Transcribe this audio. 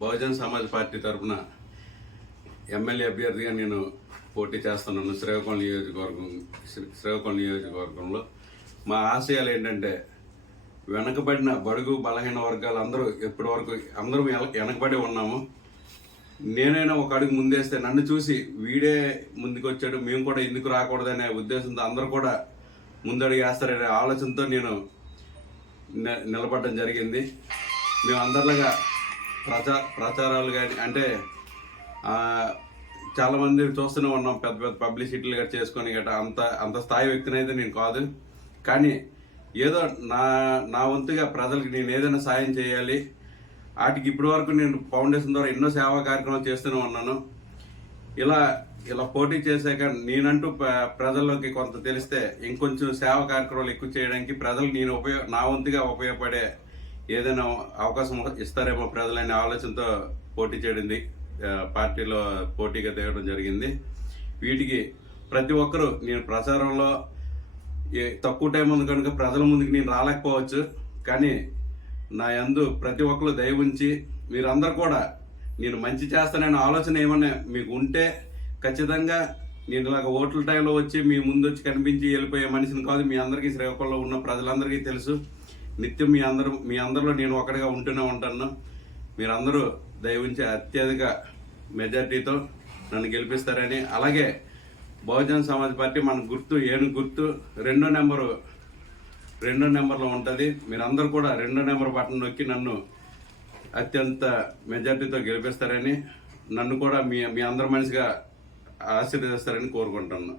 Bahujan Samaj party తరఫున MLA అభ్యర్థిగా నేను పోటీ చేస్తున్నాను. శ్రీకాకుళం నియోజకవర్గంలో మా ఆశయాలు ఏంటంటే వెనకబడిన బడుగు బలహీన వర్గాలు అందరూ ఇప్పటి వరకు అందరూ వెనకబడి ఉన్నాము. నేనైనా ఒక అడుగు ముందేస్తే నన్ను చూసి వీడే ముందుకు వచ్చాడు, మేము కూడా ఎందుకు రాకూడదనే ఉద్దేశంతో అందరూ కూడా ముందడుగు వేస్తారనే ఆలోచనతో నేను నిలబడడం జరిగింది. మేము అందరిలాగా ప్రచారాలు కానీ అంటే చాలామంది చూస్తూనే ఉన్నాం, పెద్ద పెద్ద పబ్లిసిటీలు గట్రా చేసుకొని గట్రా అంత స్థాయి వ్యక్తిని అయితే నేను కాదు. కానీ ఏదో నా వంతుగా ప్రజలకు నేను ఏదైనా సాయం చేయాలి. వాటికి ఇప్పటి వరకు నేను ఫౌండేషన్ ద్వారా ఎన్నో సేవా కార్యక్రమాలు చేస్తూనే ఉన్నాను. ఇలా పోటీ చేశాక నేనంటూ ప్రజల్లోకి కొంత తెలిస్తే ఇంకొంచెం సేవా కార్యక్రమాలు ఎక్కువ చేయడానికి ప్రజలకు నేను నా వంతుగా ఉపయోగపడే ఏదైనా అవకాశం ఇస్తారేమో ప్రజలనే ఆలోచనతో పోటీ చేయడింది, పార్టీలో పోటీగా దిగడం జరిగింది. వీటికి ప్రతి ఒక్కరూ నేను ప్రచారంలో తక్కువ టైం ఉంది కనుక ప్రజల ముందుకు నేను రాలేకపోవచ్చు. కానీ నా యందు ప్రతి ఒక్కరు దయ ఉంచి మీరందరూ కూడా నేను మంచి చేస్తాననే ఆలోచన ఏమన్నా మీకు ఉంటే ఖచ్చితంగా నేను ఇలాగ ఓట్ల టైంలో వచ్చి మీ ముందు వచ్చి కనిపించి వెళ్ళిపోయే మనిషిని కాదు. మీ అందరికీ శ్రీకాకుళంలో ఉన్న ప్రజలందరికీ తెలుసు. నిత్యం మీ అందరిలో నేను ఒకటిగా ఉంటూనే ఉంటాను. మీరందరూ దయ ఉంచి అత్యధిక మెజార్టీతో నన్ను గెలిపిస్తారని, అలాగే బహుజన్ సమాజ్ పార్టీ మన గుర్తు ఏనుగు గుర్తు రెండో నెంబర్లో ఉంటుంది. మీరందరూ కూడా 2వ నెంబర్ బటన్ నొక్కి నన్ను అత్యంత మెజార్టీతో గెలిపిస్తారని, నన్ను కూడా మీ అందరి మనిషిగా ఆశీర్వదిస్తారని కోరుకుంటున్నాను.